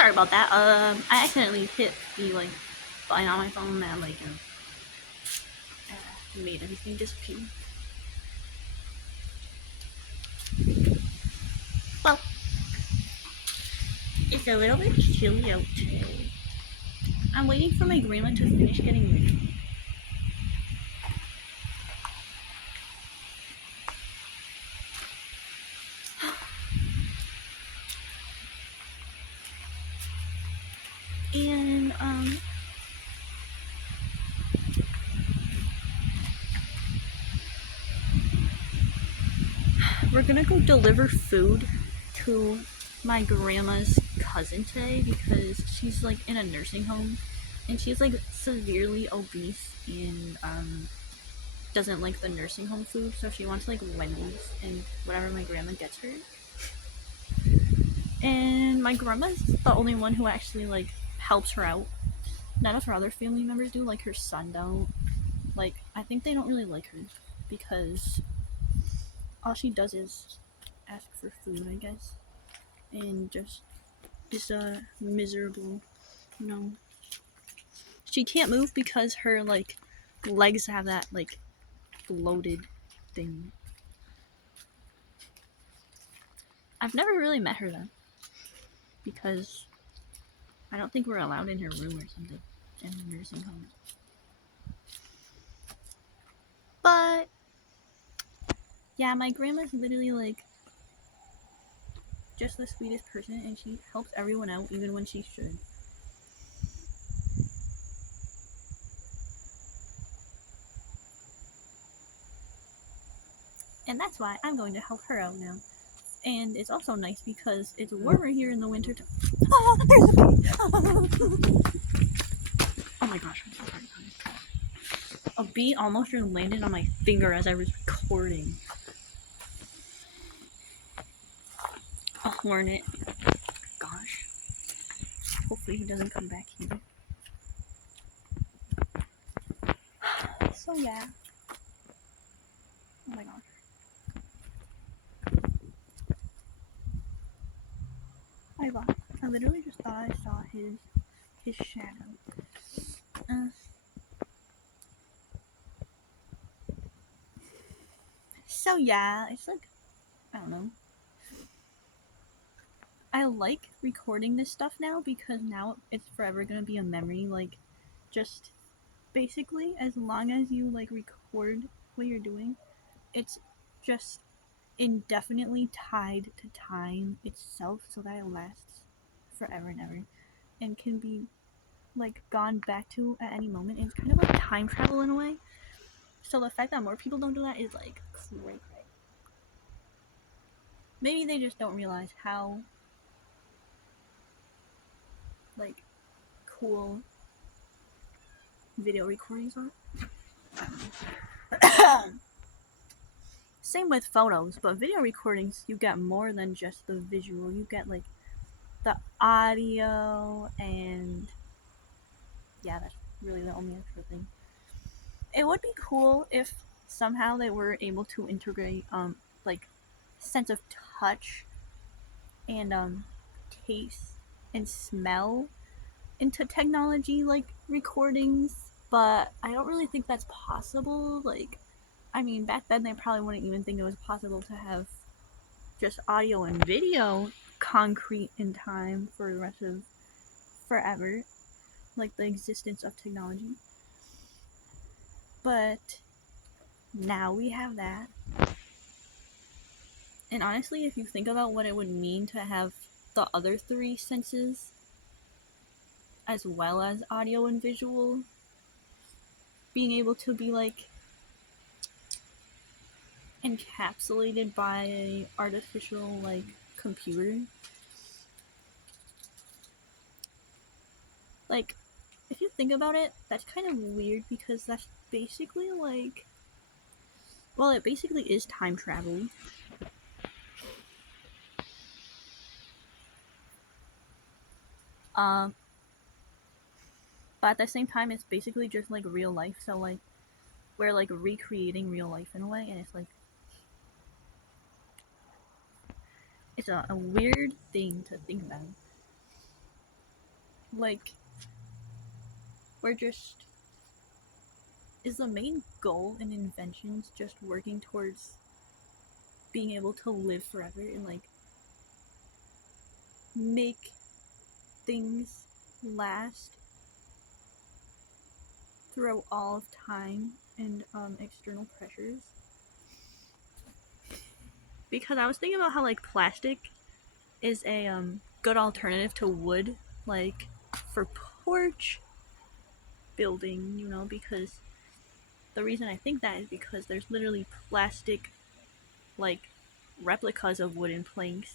Sorry about that. I accidentally hit the like button on my phone that like made everything disappear. Well, it's a little bit chilly out today. I'm waiting for my grandma to finish getting ready. And we're gonna go deliver food to my grandma's cousin today because she's like in a nursing home and she's like severely obese and doesn't like the nursing home food, so she wants like Wendy's and whatever my grandma gets her. And my grandma's the only one who actually like helps her out. None of her other family members do, like her son don't. Like I think they don't really like her because all she does is ask for food, I guess. And just is miserable, you know. She can't move because her like legs have that like bloated thing. I've never really met her though, because I don't think we're allowed in her room or something in the nursing home. But yeah, my grandma's literally like just the sweetest person, and she helps everyone out even when she should. And that's why I'm going to help her out now. And it's also nice because it's warmer here in the winter time. Oh, there's a bee! Oh my gosh, I'm so sorry, guys. A bee almost just landed on my finger as I was recording. A hornet. Gosh. Hopefully he doesn't come back here. So yeah. Oh my gosh. I literally just thought I saw his shadow. So yeah, it's like, I don't know. I like recording this stuff now because now it's forever gonna be a memory. Like, just basically, as long as you like record what you're doing, it's just indefinitely tied to time itself so that it lasts forever and ever and can be like gone back to at any moment. It's kind of like time travel in a way. So the fact that more people don't do that is like great. Maybe they just don't realize how like cool video recordings are. Same with photos, but video recordings you get more than just the visual. You get like the audio, and yeah, that's really the only extra thing. It would be cool if somehow they were able to integrate like sense of touch and taste and smell into technology like recordings, but I don't really think that's possible. Like, I mean, back then they probably wouldn't even think it was possible to have just audio and video concrete in time for the rest of forever, like the existence of technology. But now we have that. And honestly, if you think about what it would mean to have the other three senses, as well as audio and visual, being able to be like encapsulated by a artificial like computer, like if you think about it, that's kind of weird because that's basically like, well, it basically is time travel. Um, but at the same time, it's basically just like real life. So like, we're like recreating real life in a way, and it's like, it's a weird thing to think about. Like, we're just, is the main goal in inventions just working towards being able to live forever and like make things last throughout all of time and external pressures? Because I was thinking about how like plastic is a good alternative to wood, like for porch building, you know, because the reason I think that is because there's literally plastic like replicas of wooden planks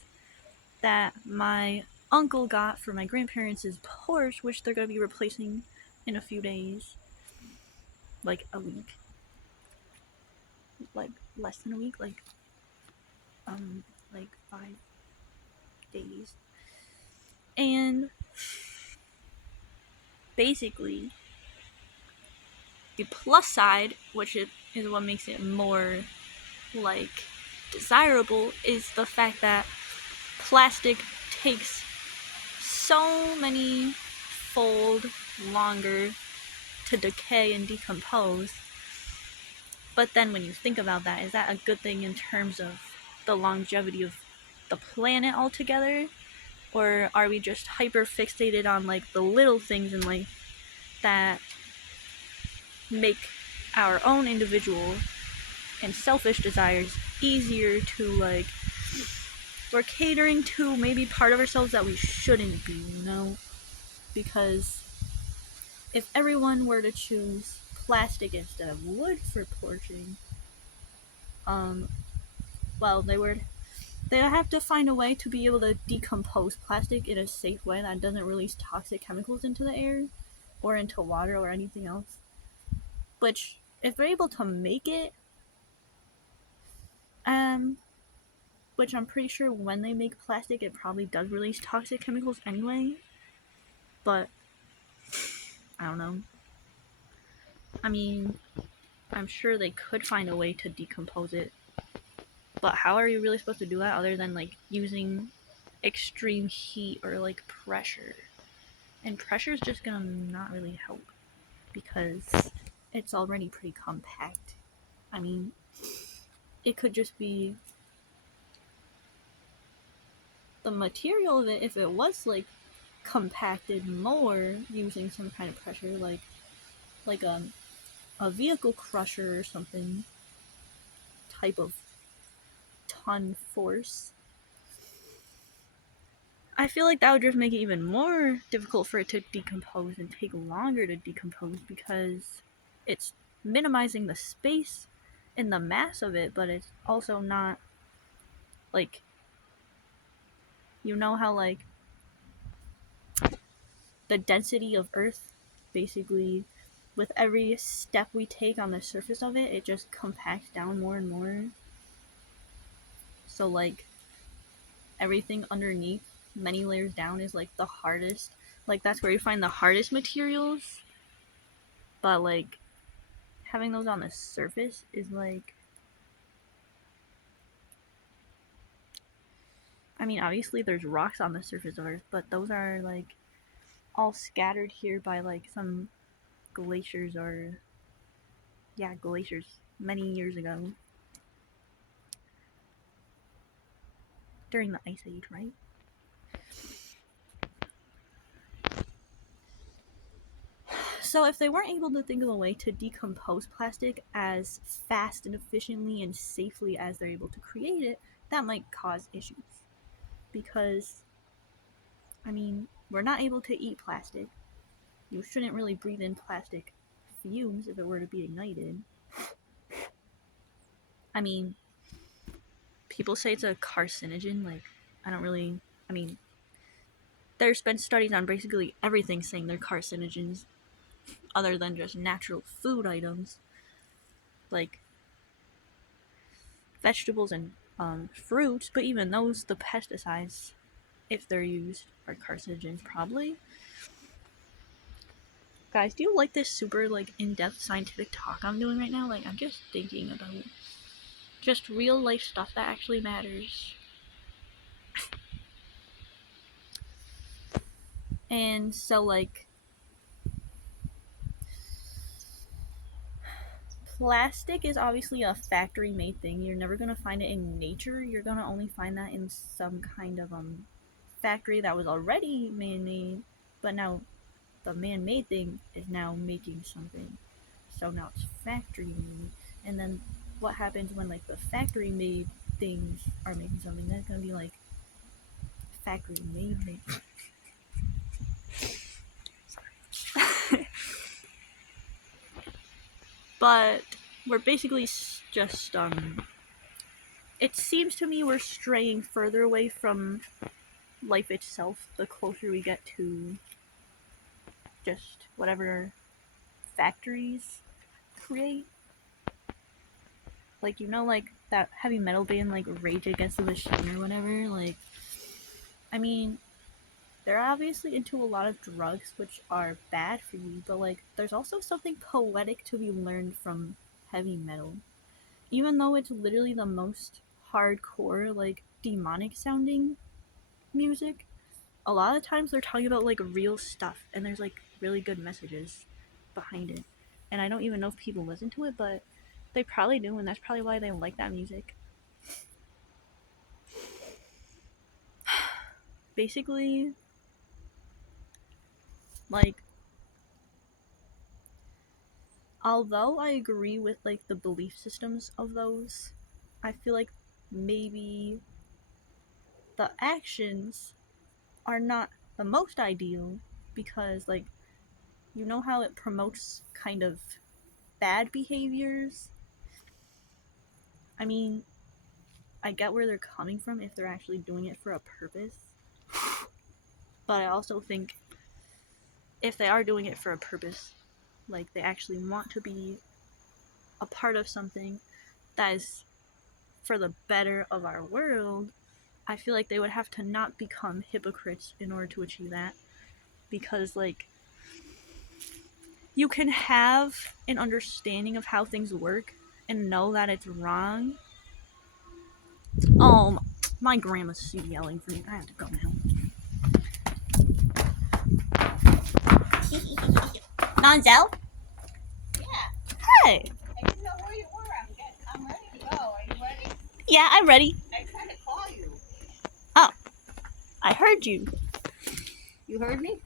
that my uncle got for my grandparents' porch, which they're gonna be replacing in a few days. Like a week. Like less than a week, um like 5 days. And basically the plus side, which is what makes it more like desirable, is the fact that plastic takes so many fold longer to decay and decompose. But then when you think about that, is that a good thing in terms of the longevity of the planet altogether? Or are we just hyper fixated on like the little things in life that make our own individual and selfish desires easier to like, we're catering to maybe part of ourselves that we shouldn't be, you know? Because if everyone were to choose plastic instead of wood for porching, well, they'd have to find a way to be able to decompose plastic in a safe way that doesn't release toxic chemicals into the air or into water or anything else. Which, if they're able to make it, um, which I'm pretty sure when they make plastic, it probably does release toxic chemicals anyway. But I don't know. I mean, I'm sure they could find a way to decompose it. But how are you really supposed to do that other than like using extreme heat or like pressure? And pressure is just gonna not really help because it's already pretty compact. I mean, it could just be the material of it if it was like compacted more using some kind of pressure, like a vehicle crusher or something type of ton force. I feel like that would just make it even more difficult for it to decompose and take longer to decompose because it's minimizing the space and the mass of it, but it's also not like, you know how like the density of Earth basically, with every step we take on the surface of it, it just compacts down more and more. So like everything underneath, many layers down, is like the hardest. Like that's where you find the hardest materials. But like having those on the surface is like, I mean, obviously there's rocks on the surface of Earth, but those are like all scattered here by like some glaciers or, yeah, glaciers many years ago during the Ice Age, right? So if they weren't able to think of a way to decompose plastic as fast and efficiently and safely as they're able to create it, that might cause issues. Because, I mean, we're not able to eat plastic. You shouldn't really breathe in plastic fumes if it were to be ignited. I mean, people say it's a carcinogen. Like, I don't really. I mean, there's been studies on basically everything saying they're carcinogens other than just natural food items. Like, vegetables and fruits, but even those, the pesticides, if they're used, are carcinogens probably. Guys, do you like this super like in-depth scientific talk I'm doing right now? Like I'm just thinking about just real life stuff that actually matters. And so, like, plastic is obviously a factory made thing. You're never going to find it in nature. You're going to only find that in some kind of factory that was already man made, but now the man made thing is now making something. So now it's factory made. And then what happens when like the factory made things are making something? That's going to be like factory made. But we're basically just it seems to me we're straying further away from life itself the closer we get to just whatever factories create. Like, you know, like that heavy metal band like Rage Against the Machine or whatever. Like, I mean, they're obviously into a lot of drugs which are bad for you, but like there's also something poetic to be learned from heavy metal. Even though it's literally the most hardcore, like demonic sounding music, a lot of times they're talking about like real stuff and there's like really good messages behind it. And I don't even know if people listen to it, but they probably do, and that's probably why they like that music. Basically, like, although I agree with like the belief systems of those, I feel like maybe the actions are not the most ideal because like you know how it promotes kind of bad behaviors. I mean, I get where they're coming from if they're actually doing it for a purpose, but I also think if they are doing it for a purpose, like they actually want to be a part of something that is for the better of our world, I feel like they would have to not become hypocrites in order to achieve that. Because, like, you can have an understanding of how things work and know that it's wrong. Oh, my grandma's yelling for me. I have to go now. Nonzel? Yeah. Hey. I didn't know where you were. I'm ready to go. Are you ready? Yeah, I'm ready. I tried to call you. Oh, I heard you. You heard me?